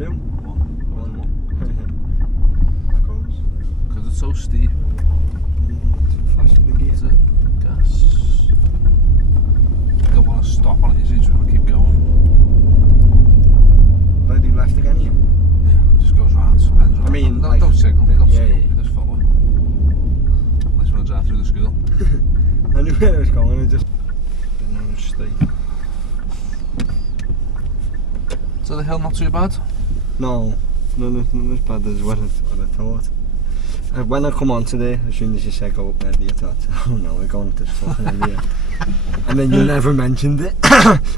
2? 1. Of course. Because it's so steep. Too fast for the gear. Is it? Gas. You don't want to stop on it, you just want to keep going. But I do left again here. Yeah, it just goes round, spins round. I mean, don't, like, don't signal, yeah, don't signal, yeah. you just follow it. Unless you want to drive through the school. I knew where I was going, I just didn't know which state. So the hill not too bad? No, none as bad as what I thought. When I come on today, as soon as you said go up there, I thought, oh no, we're going to this fucking area. And then you never mentioned it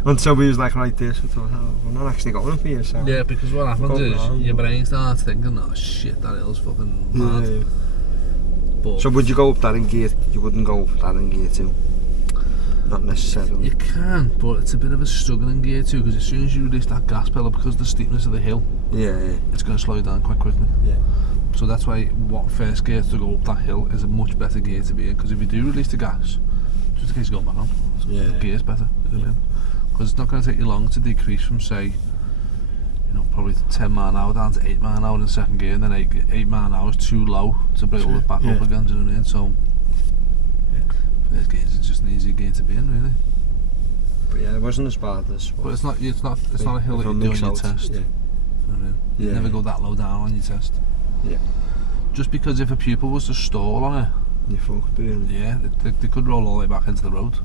until we was like right there, so I thought, oh, we're not actually going up here, so... Yeah, because what happens is, around, your brain starts thinking, oh shit, that hill's fucking mad. Yeah. But So would you go up that in gear, you wouldn't go up that in gear 2? Not necessarily. you can, but it's a bit of a struggle in gear 2, because as soon as you release that gas pedal, because of the steepness of the hill, Yeah. it's going to slow you down quite quickly. Yeah. So that's why what first gear to go up that hill is a much better gear to be in, because if you do release the gas, just in case you go back on, Yeah. the gear's better, because it's not going to take you long to decrease from, say, you know, probably 10 mile an hour down to 8 mile an hour in second gear, and then 8 mile an hour is too low to bring it back up again, do you know what I mean? So first gear is just an easy gear to be in, really. But yeah, it wasn't as bad as... But it's not a hill that you do on your test. Yeah. You know what I mean? You never go that low down on your test. Yeah. Just because if a pupil was to stall on it, You fucked, really. yeah, they could roll all the way back into the road.